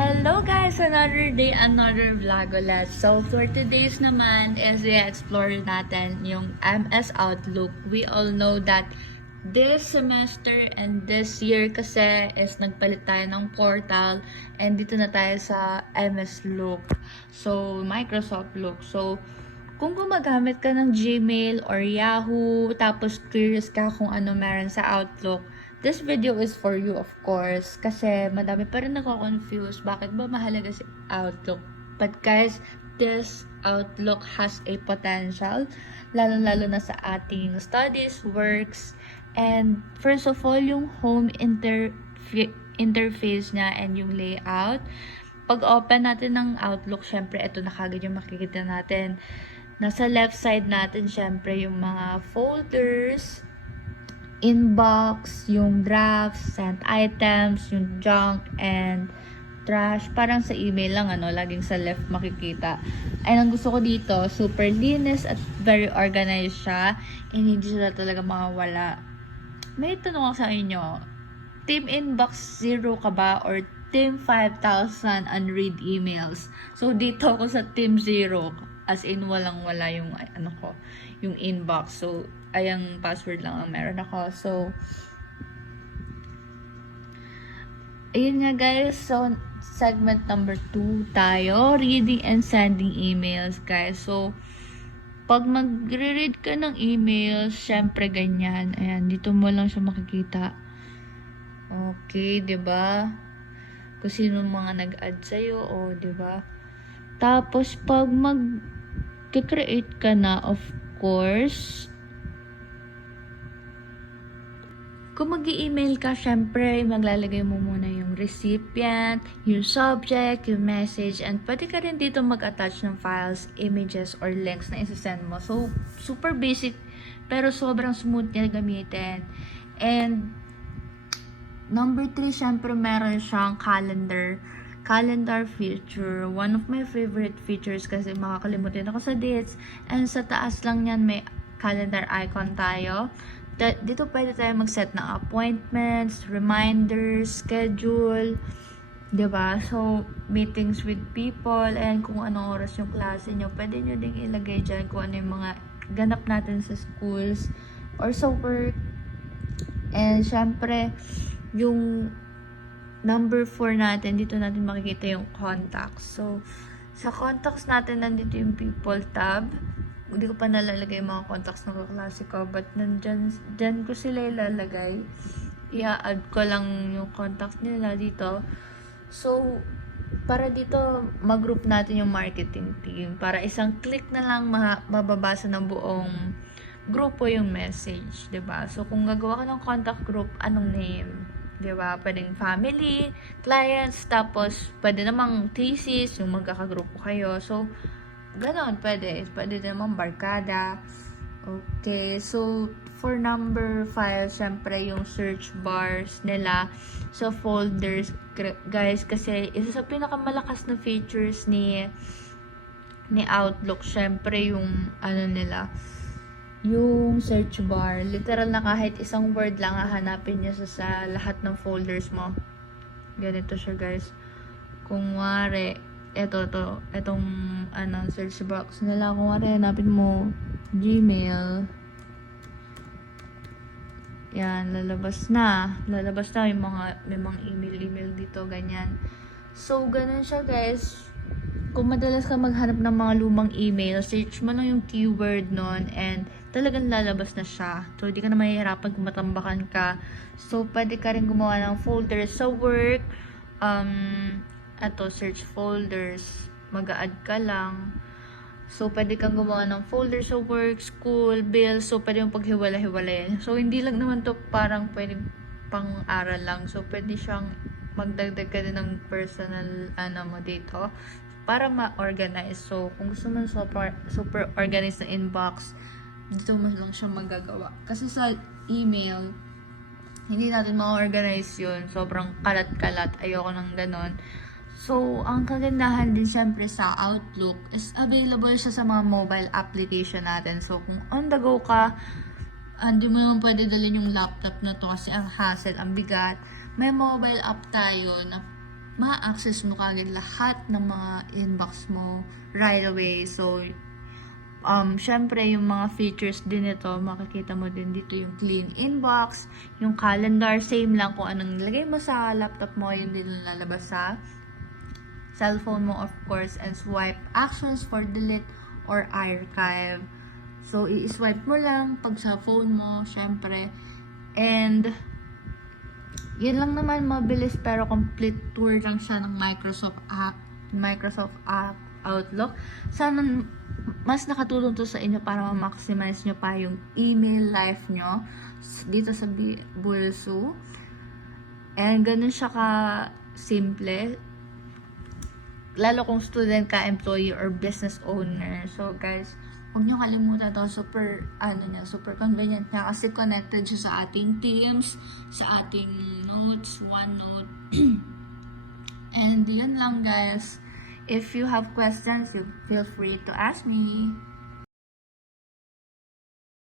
Hello guys! Another day, another vlog ulit. So for today's naman is i-explore natin yung MS Outlook. We all know that this semester and this year kasi is nagpalit tayo ng portal and dito na tayo sa MS Look. So Microsoft Look. So kung gumagamit ka ng Gmail or Yahoo, tapos curious ka kung ano meron sa Outlook, this video is for you, of course. Kasi madami pa rin nako-confuse. Bakit ba mahalaga si Outlook? But guys, this Outlook has a potential. Lalo-lalo na sa ating studies, works, and first of all, yung home interface niya and yung layout. Pag open natin ng Outlook, syempre, ito na kagad yung makikita natin. Nasa left side natin, syempre, yung mga folders, inbox, yung drafts, sent items, yung junk, and trash. Parang sa email lang, laging sa left makikita. Ay, ang gusto ko dito, super linis at very organized siya, and hindi sila talaga makawala. May tanong ako sa inyo, Team Inbox 0 ka ba, or Team 5,000 unread emails? So, dito ako sa Team 0, as in walang-wala yung, yung inbox. So, ayang password lang ang meron ako. So, ayun nga guys. So, segment number 2 tayo. Reading and sending emails, guys. So, pag magre-read ka ng emails, syempre ganyan. Ayan, dito mo lang siya makikita. Okay, 'di ba? Kung sino mga nag-add sa'yo, o 'di ba? Tapos, pag mag-create ka na, of course, kung mag-i-email ka, syempre, maglalagay mo muna yung recipient, yung subject, yung message, and pwede ka rin dito mag-attach ng files, images, or links na isasend mo. So, super basic, pero sobrang smooth niya gamitin. And, number 3, syempre, meron siyang calendar feature. One of my favorite features kasi makakalimutin ako sa dates. And sa taas lang yan, may calendar icon tayo. Dito pwede tayo mag-set ng appointments, reminders, schedule, 'di ba? So, meetings with people, and kung anong oras yung klase nyo, pwede nyo ding ilagay dyan kung ano yung mga ganap natin sa schools or sa work. And syempre, yung number 4 natin, dito natin makikita yung contacts. So, sa contacts natin, nandito yung people tab. Hindi ko pa nalalagay yung mga contacts ng kaklase ko, but dyan ko sila ilalagay. I-add ko lang yung contacts nila dito. So, para dito, mag-group natin yung marketing team. Para isang click na lang mababasa ng buong grupo yung message, 'di ba? So, kung gagawa ka ng contact group, anong name? 'Di ba? Pwedeng family, clients, tapos pwede namang thesis, yung magkakagrupo kayo. So, ganon, pwede namang barkada. Okay, so for number 5, syempre yung search bars nila sa folders, guys, kasi isa sa pinakamalakas na features ni Outlook, syempre yung nila, yung search bar. Literal na kahit isang word lang hahanapin niya sa lahat ng folders mo. Ganito siya, guys. Kung wari, itong search box nila, kung wari hanapin mo Gmail, yan, lalabas na yung may mga email dito, ganyan. So, ganun siya, guys. Kung madalas ka maghanap ng mga lumang email, search mo lang yung keyword nun, and talagang lalabas na siya. So, hindi ka na mahihirapan kung matambakan ka. So, pwede ka rin gumawa ng folders sa work. Search folders. Mag-a-add ka lang. So, pwede kang gumawa ng folders sa work, school, bills. So, pwede mong paghiwala-hiwalayin. So, hindi lang naman to parang pwede pang-aral lang. So, pwede siyang magdagdag ka din ng personal mo dito para ma-organize. So, kung gusto mo super organized na inbox, dito mo lang siya magagawa. Kasi sa email, hindi natin ma-organize yun. Sobrang kalat-kalat. Ayoko ng ganon. So, ang kagandahan din syempre sa Outlook is available siya sa mga mobile application natin. So, kung on the go ka, hindi mo naman pwede dalhin yung laptop na to kasi ang hassle, ang bigat. May mobile app tayo na ma-access mo kagad lahat ng mga inbox mo right away. So, syempre, yung mga features din ito, makikita mo din dito yung clean inbox, yung calendar, same lang kung anong nilagay mo sa laptop mo, yun din lalabas sa cellphone mo, of course, and swipe actions for delete or archive. So, i-swipe mo lang pag sa phone mo, syempre. And, yun lang naman, mabilis pero complete tour lang siya ng Microsoft Outlook. Sana mas nakatulong to sa inyo para ma-maximize nyo pa yung email life nyo dito sa Bulsu. And ganun siya ka simple. Lalo kung student ka, employee, or business owner. So guys, huwag nyo kalimutan to. Super convenient niya kasi connected siya sa ating Teams, sa ating Notes, OneNote. And yun lang guys. If you have questions, you feel free to ask me.